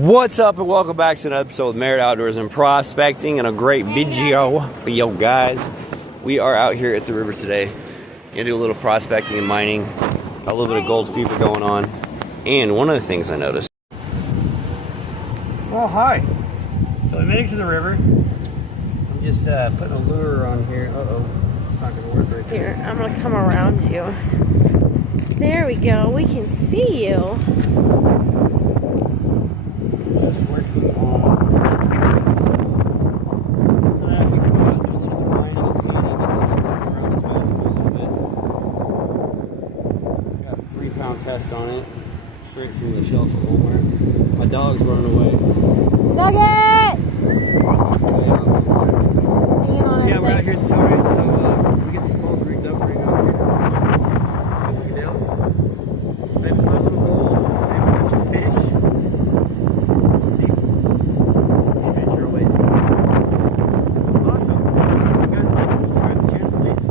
What's up and welcome back to another episode of Merit Outdoors and Prospecting and a great video for you guys. We are out here at the river today. Gonna do a little prospecting and mining. Got a little bit of gold fever going on. And one of the things I noticed. Oh, hi. So we made it to the river. I'm just putting a lure on here. Uh-oh. It's not gonna work right there. Here, I'm gonna come around you. There we go. We can see you. Just working on so that we can go out and do a little bit of mining and cleaning and get stuff around this basketball a little bit. It's got a 3-pound test on it, straight through the shelf at Walmart. My dog's running away. Nugget! Yeah, we're out here at the tow race, so we get these poles rigged up right now. So we get down. Maybe find a little gold, maybe catch some fish. We'll see. Adventure awaits. Awesome. If you guys like it, subscribe to the channel, please.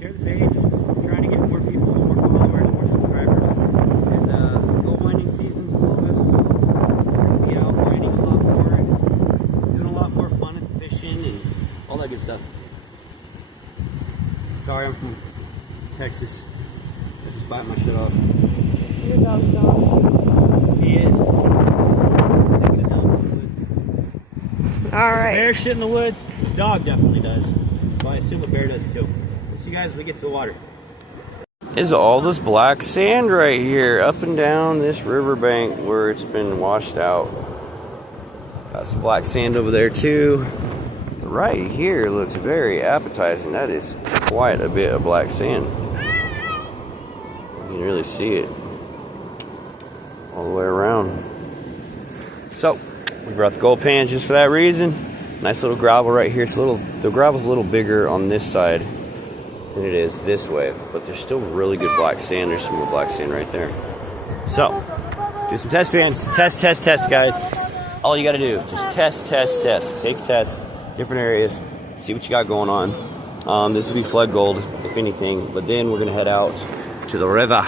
Share the page. I'm trying to get more people, more followers, more subscribers. And gold mining season's above us, so we're going to be out mining a lot more and doing a lot more fun and fishing and all that good stuff. Sorry, I'm from Texas. I just bite my shit off. Your dog's gone. He is. Taking it down in the woods. Alright. Bear shit in the woods. Dog definitely does. So I assume a bear does too. We'll see you guys when we get to the water. Is all this black sand right here up and down this riverbank where it's been washed out. Got some black sand over there too. Right here looks very appetizing. That is quite a bit of black sand. You can really see it all the way around. So we brought the gold pans just for that reason. Nice little gravel right here. The gravel's a little bigger on this side than it is this way, but there's still really good black sand. There's some more black sand right there. So do some test pans. Test, guys. All you got to do is just test. Take tests. Different areas, see what you got going on. This will be flood gold, if anything, but then we're gonna head out to the river,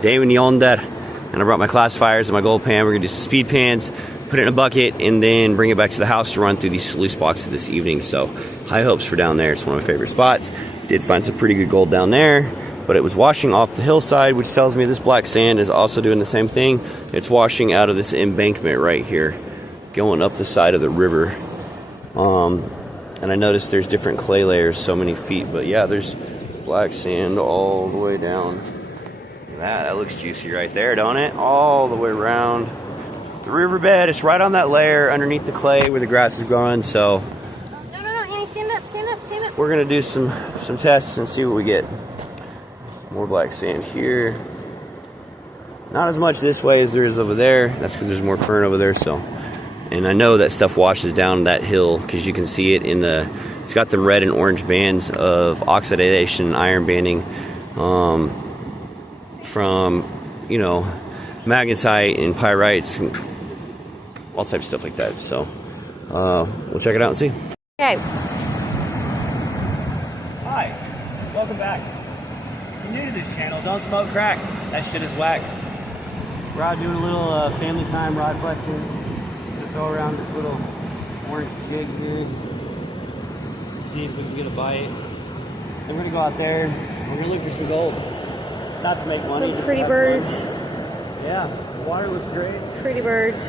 down yonder, and I brought my classifiers and my gold pan. We're gonna do some speed pans, put it in a bucket, and then bring it back to the house to run through these sluice boxes this evening. So high hopes for down there. It's one of my favorite spots. Did find some pretty good gold down there, but it was washing off the hillside, which tells me this black sand is also doing the same thing. It's washing out of this embankment right here, going up the side of the river. And I noticed there's different clay layers, so many feet, but yeah, there's black sand all the way down. That looks juicy right there, don't it? All the way around the riverbed. It's right on that layer underneath the clay where the grass is growing. So No, Annie, stand up. we're gonna do some tests and see what we get. More black sand here. Not as much this way as there is over there. That's because there's more current over there. So. And I know that stuff washes down that hill because you can see it in it's got the red and orange bands of oxidation and iron banding from, magnetite and pyrites and all types of stuff like that. So we'll check it out and see. Okay. Hi, welcome back. If you're new to this channel, don't smoke crack. That shit is whack. We're out doing a little family time rod flexing. Throw around this little orange jig here. See if we can get a bite. Then we're gonna go out there. We're gonna look for some gold. Not to make money. Some pretty birds. Yeah, the water looks great. Pretty birds.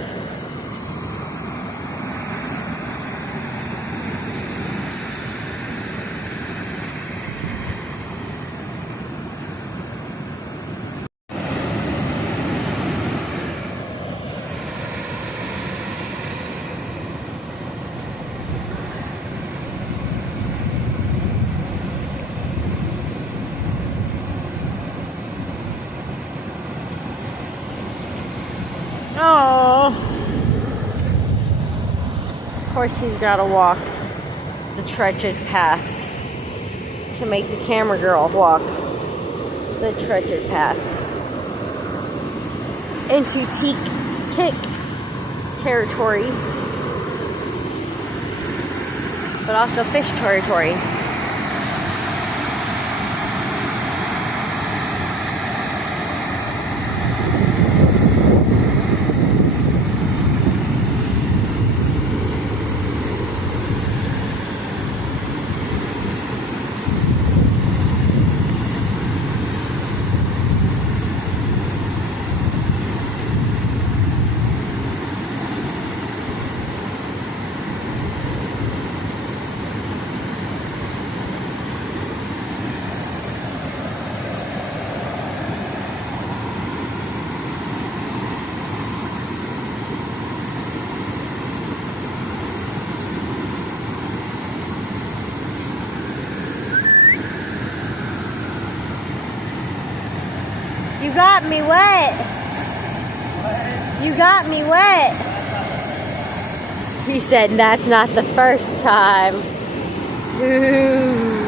Oh, of course he's got to walk the treacherous path to make the camera girl walk the treacherous path into tick territory, but also fish territory. You got me wet. You got me wet. He said that's not the first time. Ooh.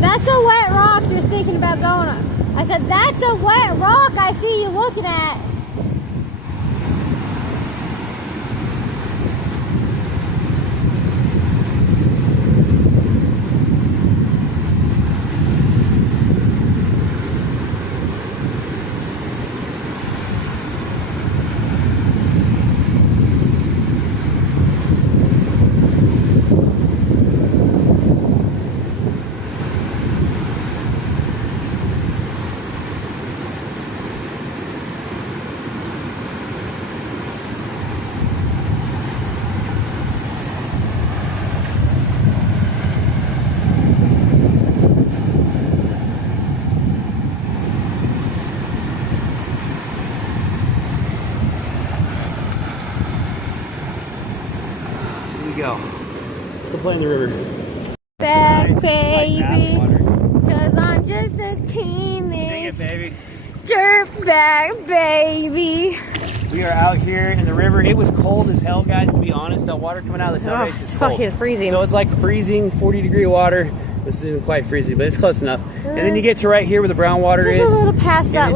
That's a wet rock you're thinking about going on. I said, that's a wet rock I see you looking at. Go. Let's go play in the river. Back, Nice. baby. Like Cause I'm just a teeny sing it, baby. dirt bag, baby. We are out here in the river. It was cold as hell, guys, to be honest. That water coming out of the tailgate is It's cold. fucking freezing. So it's like freezing, 40-degree water. This isn't quite freezing, but it's close enough. And then you get to right here where the brown water Just is. a little past that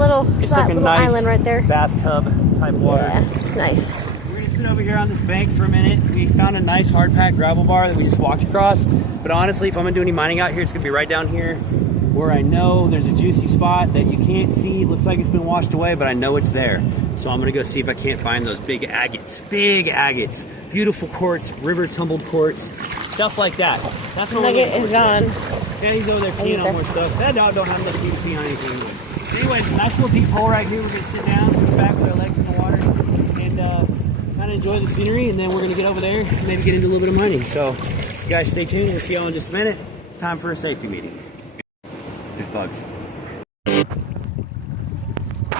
It's like a little nice island right there. bathtub type water. Yeah, it's nice. We're gonna sit over here on this bank for a minute. We found a nice hard packed gravel bar that we just walked across. But honestly, if I'm gonna do any mining out here, it's gonna be right down here where I know there's a juicy spot that you can't see. It looks like it's been washed away, but I know it's there. So I'm gonna go see if I can't find those big agates. Big agates. Beautiful quartz, river tumbled quartz, stuff like that. That's what Nugget is gone. Yeah, he's over there peeing on more stuff. That dog don't have enough to pee on anything. Anyways, nice little deep hole right here. We're gonna sit down, sit back with our legs in the water, and kind of enjoy the scenery. And then we're gonna get over there and maybe get into a little bit of mining. So, you guys, stay tuned. We'll see y'all in just a minute. It's time for a safety meeting. There's bugs.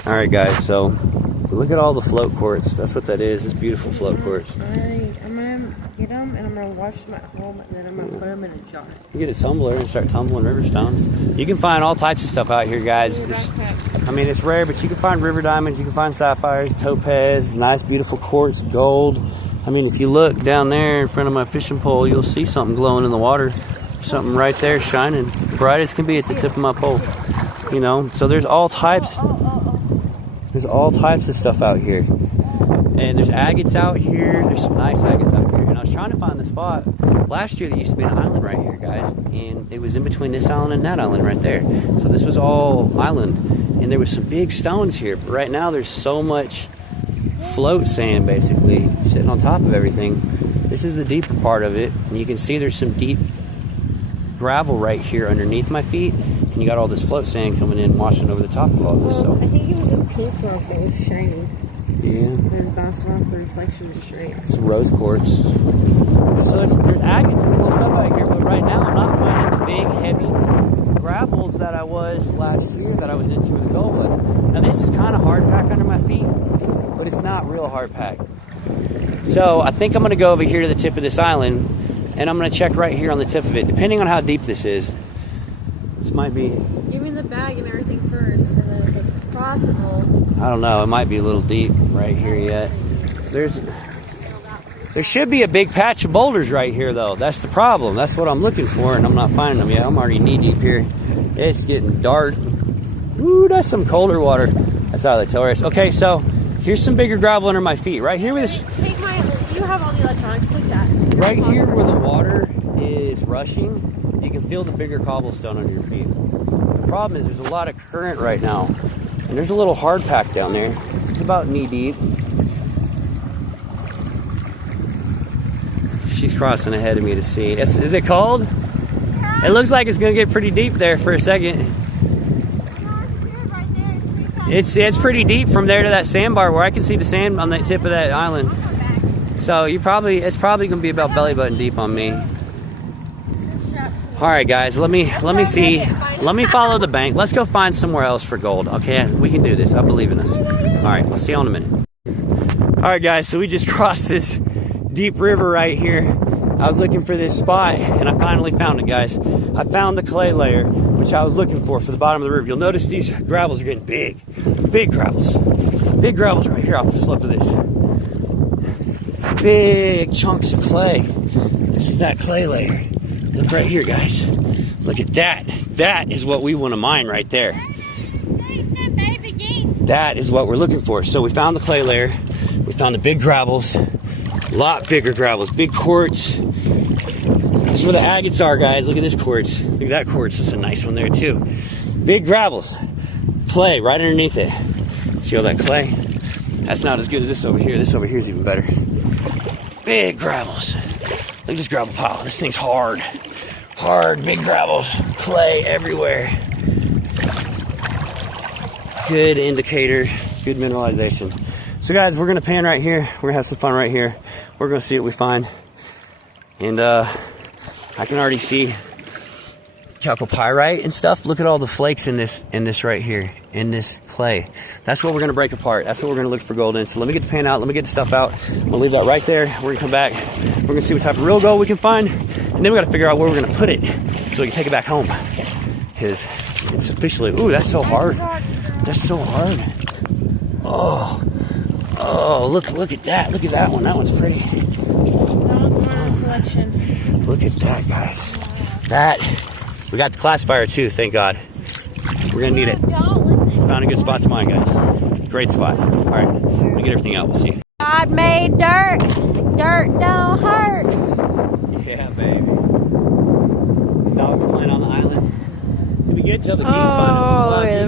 All right, guys. So, look at all the float quartz. That's what that is. It's beautiful float quartz. I'm gonna get them and I'm gonna wash them at home and then I'm gonna put them in a jar. You get a tumbler and start tumbling river stones. You can find all types of stuff out here, guys. I mean, it's rare, but you can find river diamonds, you can find sapphires, topaz, nice, beautiful quartz, gold. I mean, if you look down there in front of my fishing pole, you'll see something glowing in the water. Something right there shining, bright as can be at the tip of my pole. You know, so there's all types. There's all types of stuff out here. And there's agates out here. There's some nice agates out here. And I was trying to find the spot. Last year there used to be an island right here, guys. And it was in between this island and that island right there. So this was all island. And there was some big stones here. But right now there's so much float sand basically sitting on top of everything. This is the deeper part of it. And you can see there's some deep gravel right here underneath my feet. And you got all this float sand coming in, washing over the top of all this. So I think it was this pink rock that was shining. Yeah. There's bouncing off the reflection just right. Some rose quartz. So there's agates and cool stuff out here, but right now I'm not finding the big, heavy gravels that I was last year that I was into where the gold was. Now this is kind of hard pack under my feet, but it's not real hard pack. So I think I'm going to go over here to the tip of this island, and I'm going to check right here on the tip of it, depending on how deep this is. This might be... Give me the bag and everything first, and then if it's possible... I don't know, it might be a little deep right here yet. There should be a big patch of boulders right here, though. That's the problem. That's what I'm looking for, and I'm not finding them yet. I'm already knee deep here. It's getting dark. Ooh, that's some colder water. That's out of the tail race. Okay, so here's some bigger gravel under my feet. Right here with this... Take my... You have all the electronics like that. Right here where the water is rushing, you can feel the bigger cobblestone under your feet. The problem is there's a lot of current right now, and there's a little hard pack down there. It's about knee deep. She's crossing ahead of me to see. Is it cold? It looks like it's gonna get pretty deep there for a second. It's pretty deep from there to that sandbar where I can see the sand on the tip of that island. So it's probably gonna be about belly button deep on me. All right, guys, let me see. Let me follow the bank. Let's go find somewhere else for gold. Okay, we can do this. I believe in us. All right, I'll see you in a minute. All right, guys, so we just crossed this deep river right here. I was looking for this spot, and I finally found it, guys. I found the clay layer, which I was looking for the bottom of the river. You'll notice these gravels are getting big. Big gravels. Big gravels right here off the slope of this. Big chunks of clay. This is that clay layer. Look right here, guys. Look at that. That is what we want to mine right there. That is what we're looking for. So we found the clay layer. We found the big gravels. A lot bigger gravels. Big quartz. This is where the agates are, guys. Look at this quartz. Look at that quartz. That's a nice one there, too. Big gravels. Clay right underneath it. See all that clay? That's not as good as this over here. This over here is even better. Big gravels. Look at this gravel pile. This thing's hard. Hard, big gravels. Clay everywhere. Good indicator. Good mineralization. So guys, we're going to pan right here. We're going to have some fun right here. We're going to see what we find. And I can already see chalcopyrite and stuff. Look at all the flakes in this right here, in this clay. That's what we're going to break apart. That's what we're going to look for gold in. So let me get the pan out. Let me get the stuff out. I'm going to leave that right there. We're going to come back. We're going to see what type of real gold we can find. And then we got to figure out where we're going to put it so we can take it back home. Because it's officially, ooh, that's so hard. That's so hard. Oh, look at that. Look at that one. That one's pretty. That was my collection. Look at that, guys. That. We got the classifier too, thank God. We're gonna need it. Found a good spot to mine, guys. Great spot. All right, let me get everything out. We'll see. God made dirt. Dirt don't hurt. Yeah, baby. Dogs playing on the island. Did we get to the beach spot? Oh, yeah.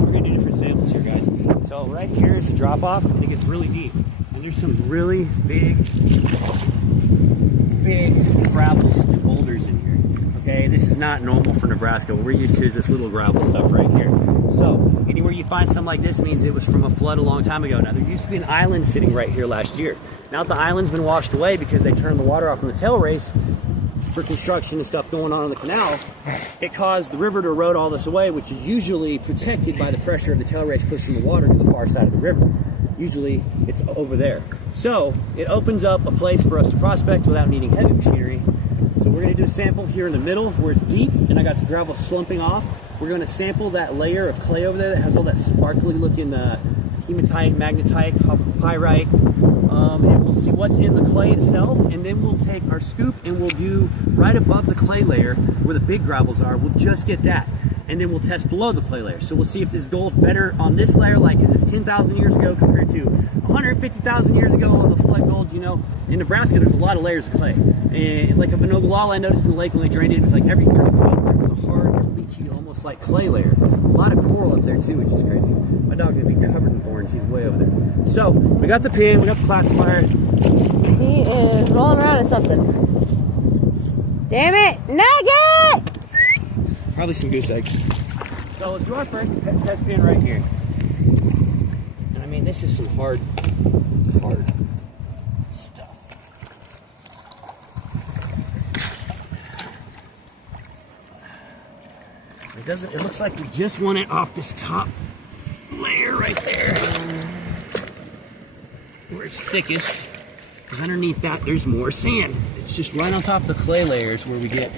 We're gonna do different samples here, guys. So right here is the drop off, and it gets really deep. And there's some really big gravels and boulders in here. Okay, this is not normal for Nebraska. What we're used to is this little gravel stuff right here. So anywhere you find something like this means it was from a flood a long time ago. Now there used to be an island sitting right here last year. Now the island's been washed away because they turned the water off from the tail race for construction and stuff going on in the canal. It caused the river to erode all this away, which is usually protected by the pressure of the tail race pushing the water to the far side of the river. Usually it's over there. So it opens up a place for us to prospect without needing heavy machinery. So we're gonna do a sample here in the middle where it's deep and I got the gravel slumping off. We're gonna sample that layer of clay over there that has all that sparkly looking hematite, magnetite, pyrite. And we'll see what's in the clay itself, and then we'll take our scoop and we'll do right above the clay layer where the big gravels are. We'll just get that, and then we'll test below the clay layer. So we'll see if this gold's better on this layer, like is this 10,000 years ago compared to 150,000 years ago on the flood gold. You know, in Nebraska there's a lot of layers of clay, and like up in Ogallala I noticed in the lake when they drained it, it was like every 30 feet there was a hard, lychee, almost like clay layer. A lot of coral up there too, which is crazy. My dog's gonna be covered in thorns. He's way over there. So we got the pin, we got the classifier. He is rolling around in something. Damn it, nugget! Probably some goose eggs. So let's do our first test pin right here. this is some hard stuff. It looks like we just want it off this top layer right there, where it's thickest, because underneath that there's more sand. It's just right on top of the clay layers where we get,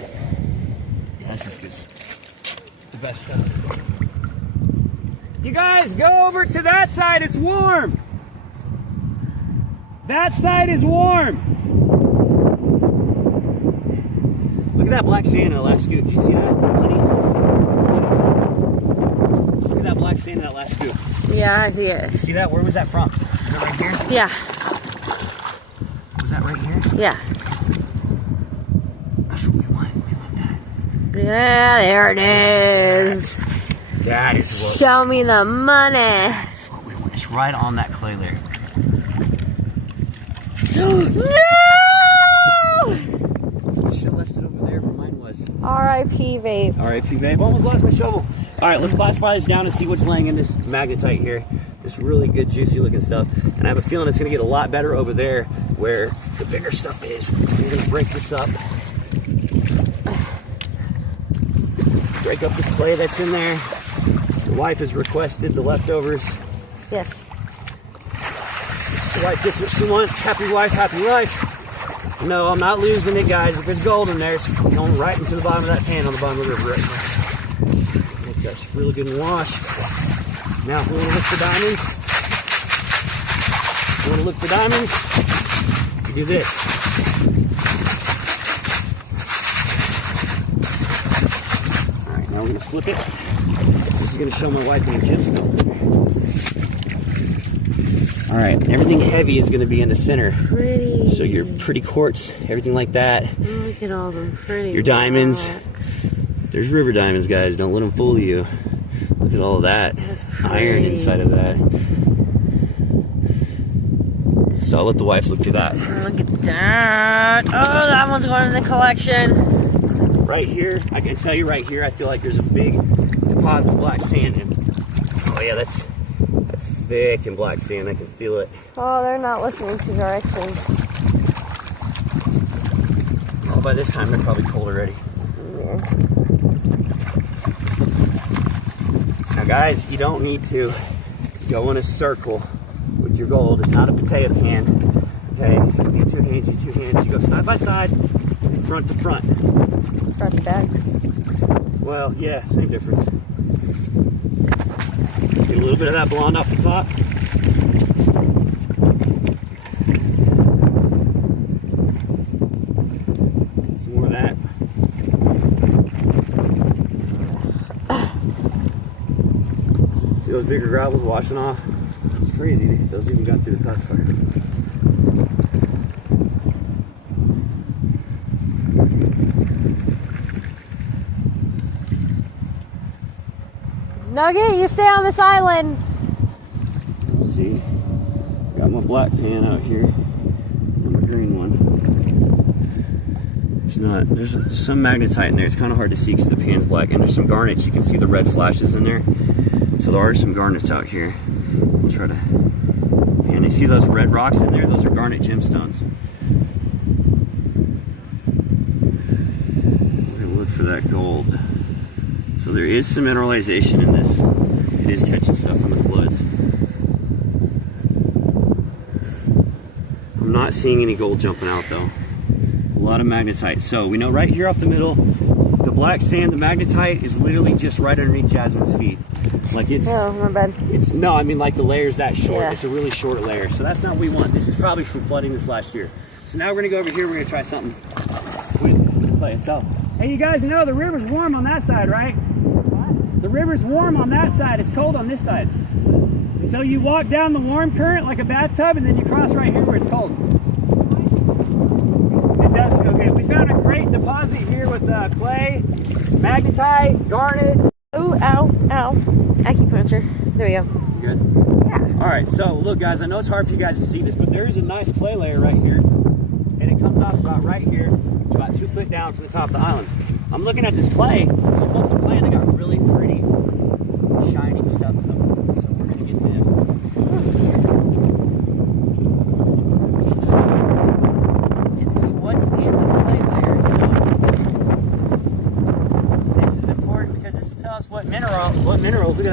yeah, this is good, the best stuff. You guys, go over to that side, it's warm. That side is warm. Look at that black sand in the last scoop. Did you see that, honey? Look at that black sand in that last scoop. Yeah, I see it. You see that? Where was that from? Was that right here? Yeah. Was that right here? Yeah. That's what we want. We want that. Yeah, there it is. That is what. Show me the money. That is what we want. It's right on that clay layer. No! I should have left it over there where mine was. R.I.P. vape. R.I.P. vape. Almost lost my shovel. All right, let's classify this down and see what's laying in this magnetite here. This really good, juicy looking stuff. And I have a feeling it's gonna get a lot better over there where the bigger stuff is. We're gonna break this up. Break up this clay that's in there. The wife has requested the leftovers. Yes. The wife gets what she wants. Happy wife, happy life. No, I'm not losing it, guys. If there's gold in there, it's going right into the bottom of that pan on the bottom of the river right now. Make that really good and wash. Now, if we want to look for diamonds, we do this. All right, now we're going to flip it. This is going to show my wife my gemstone. All right, everything heavy is going to be in the center. Pretty. So your pretty quartz, everything like that. Look at all them pretty. Your diamonds. rocks. There's river diamonds, guys. Don't let them fool you. Look at all of that. That's Iron pretty. inside of that. So I'll let the wife look through that. Look at that. Oh, that one's going in the collection. Right here, I can tell you right here, I feel like there's a big deposit of black sand in. Oh yeah, that's thick and black sand. I can feel it. Oh, they're not listening to directions. Oh, by this time they're probably cold already. Yeah. Now guys, you don't need to go in a circle with your gold. It's not a potato can. Okay, you need two hands, you go side by side, front to front. Front to back. Well, yeah, same difference. Get a little bit of that blonde off the top. Some more of that. See those bigger gravels washing off? It's crazy. Those even got through the classifier. Nugget, you stay on this island. Let's see. Got my black pan out here and my green one. There's some magnetite in there. It's kind of hard to see because the pan's black, and there's some garnets. You can see the red flashes in there. So there are some garnets out here. We'll try to. And you see those red rocks in there? Those are garnet gemstones. We're gonna look for that gold. So there is some mineralization in this. It is catching stuff from the floods. I'm not seeing any gold jumping out though. A lot of magnetite. So we know right here off the middle, the black sand, the magnetite is literally just right underneath Jasmine's feet. Like it's. Oh, my bad. No, I mean like the layer's that short. Yeah. It's a really short layer. So that's not what we want. This is probably from flooding this last year. So now we're gonna go over here. We're gonna try something with the clay itself. Hey, you guys know the river's warm on that side, right? What? The river's warm on that side. It's cold on this side. And so you walk down the warm current like a bathtub, and then you cross right here where it's cold. It does feel good. We found a great deposit here with clay, magnetite, garnet. Ooh, ow, ow. Acupuncture. There we go. Good? Yeah. All right, so look guys, I know it's hard for you guys to see this, but there is a nice clay layer right here, and it comes off about right here, about 2 foot down from the top of the islands. I'm looking at this clay, it's clumps of clay, and they got really pretty, shining stuff in them. So we're gonna get them.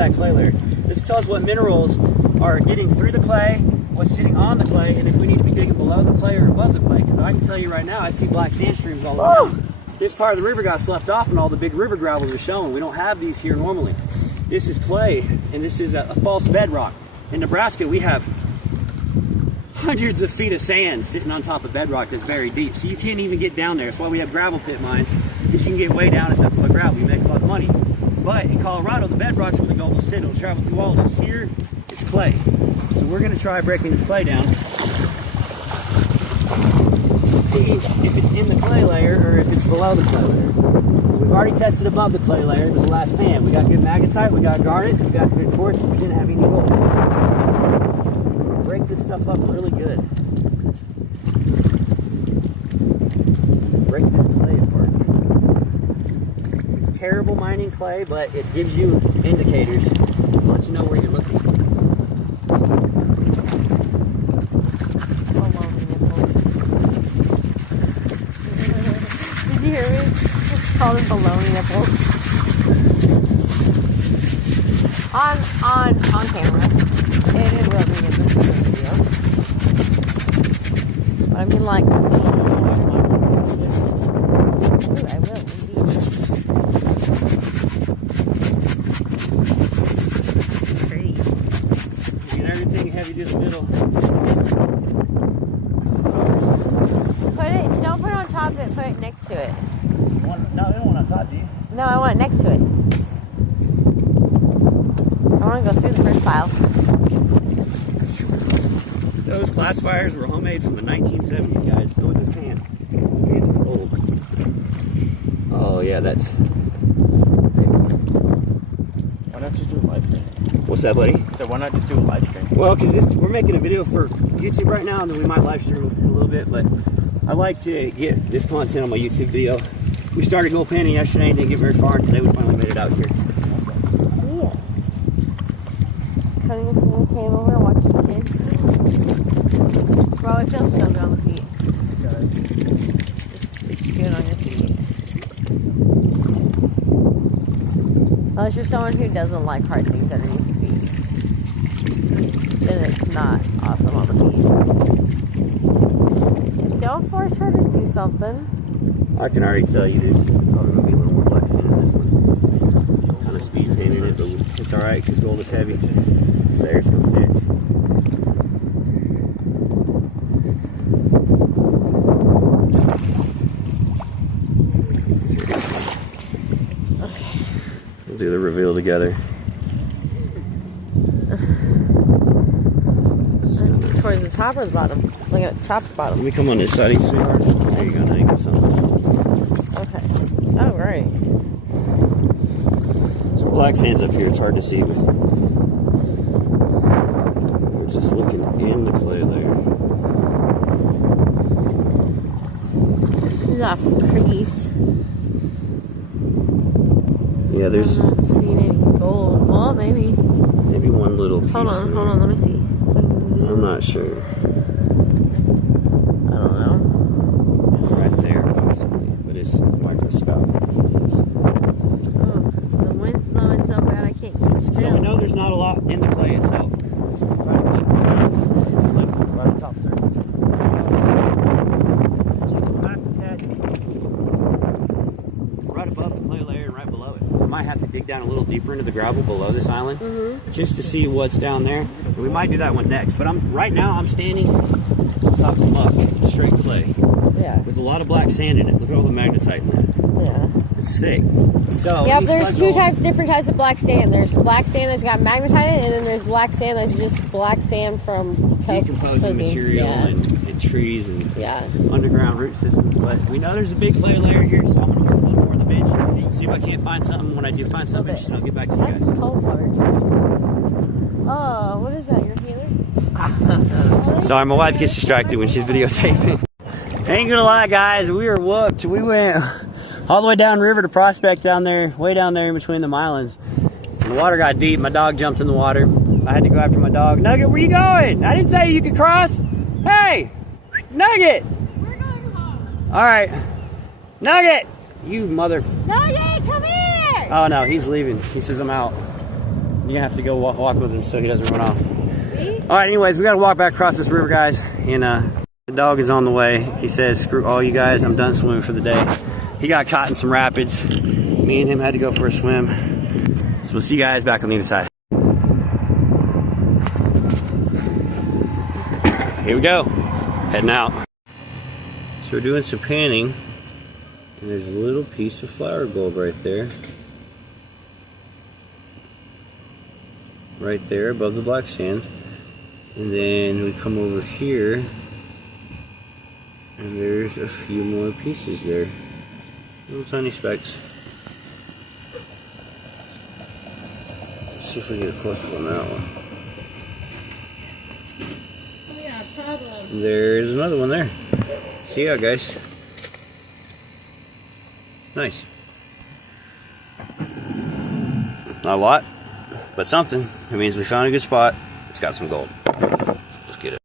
that clay layer. This tells what minerals are getting through the clay, what's sitting on the clay, and if we need to be digging below the clay or above the clay. Because I can tell you right now, I see black sand streams all around. This part of the river got sloughed off and all the big river gravels are showing. We don't have these here normally. This is clay, and this is a false bedrock. In Nebraska, we have hundreds of feet of sand sitting on top of bedrock that's very deep. So you can't even get down there. That's why we have gravel pit mines, because you can get way down and stuff with gravel. You make a lot of money. But in Colorado, the bedrock's where the gold will sit. It'll travel through all this. Here, it's clay. So we're gonna try breaking this clay down. See if it's in the clay layer or if it's below the clay layer. We've already tested above the clay layer. It was the last pan. We got good magnetite, we got garnet, we got good quartz, we didn't have any gold. Break this stuff up really good. Break this clay apart. It's terrible mining clay, but it gives you indicators to let you know where you're looking. Did you hear me? It's called them baloney nipples. On camera. It will be in this video. But I mean, like, ooh, I will indeed. Pretty. Get everything heavy to the middle. Don't put it on top of it, put it next to it. No, they don't want on top, do you? No, I want it next to it. I want to go through the first pile. Those classifiers were homemade from the 1970s, guys. So was this pan. It's old. Oh, yeah, that's... Why not just do a live stream? What's that, buddy? So why not just do a live stream? Well, because we're making a video for YouTube right now, and then we might live stream a little bit, but I like to get this content on my YouTube video. We started gold panning yesterday and didn't get very far, and today we finally made it out here. Yeah. Cutting this in came over and watched the kids. Well, it feels so good on the feet. It's good on your feet. Unless you're someone who doesn't like hard things underneath your feet, then it's not awesome on the feet. Don't force her to do something. I can already tell you there's probably going to be a little more black sand in this one. Kind of speed painted it, but it's alright because gold is heavy. So it's going to sit. Okay. We'll do the reveal together. Towards the top or the bottom? Look at the top or bottom. Let me come on this side, sweetheart. There you go, now you got something. Okay. Oh, right. So black sand's up here, it's hard to see, but we're just looking in the clay layer. These are freakies. Yeah, there's I'm not seeing any gold. Well, maybe. maybe one little piece. Hold on, let me see. I'm not sure. I don't know. Right there, possibly, but it's microscopic. Oh, the wind's blowing so bad I can't keep still. So we know there's not a lot in the clay itself. It's like right on top surface. We'll have to test right above the clay layer and right below it. We might have to dig down a little deeper into the gravel below this island just to see what's down there. And we might do that one next. But right now I'm standing on top of muck, straight clay, Yeah. with a lot of black sand in it. Look at all the magnetite in that. Yeah. It's thick. So Yep, there's different types of black sand. There's black sand that's got magnetite in it, and then there's black sand that's just black sand from decomposing material and trees and underground root systems. But we know there's a big clay layer here, so I'm going to work a little more on the bench. See if I can't find something. When I do find something interesting, I'll get back to you guys. That's cold water. Oh, what is that? Your healer? Sorry, my wife gets distracted when she's videotaping. Ain't gonna lie, guys, we were whooped. We went all the way down river to Prospect down there, way down there in between them islands. And the water got deep. My dog jumped in the water. I had to go after my dog. Nugget, where you going? I didn't say you could cross. Hey, Nugget. We're going home. All right, Nugget. You mother. Nugget, come here! Oh no, he's leaving. He says I'm out. You're gonna have to go walk with him so he doesn't run off. Me? All right, anyways, we gotta walk back across this river, guys. And the dog is on the way. He says, screw all you guys, I'm done swimming for the day. He got caught in some rapids. Me and him had to go for a swim. So we'll see you guys back on the other side. Here we go, heading out. So we're doing some panning, and there's a little piece of flower gold right there. Right there above the black sand. And then we come over here, and there's a few more pieces there. Little tiny specks. Let's see if we get a close up on that one. There's another one there. See ya, guys. Nice. Not a lot, but something. It means we found a good spot. It's got some gold.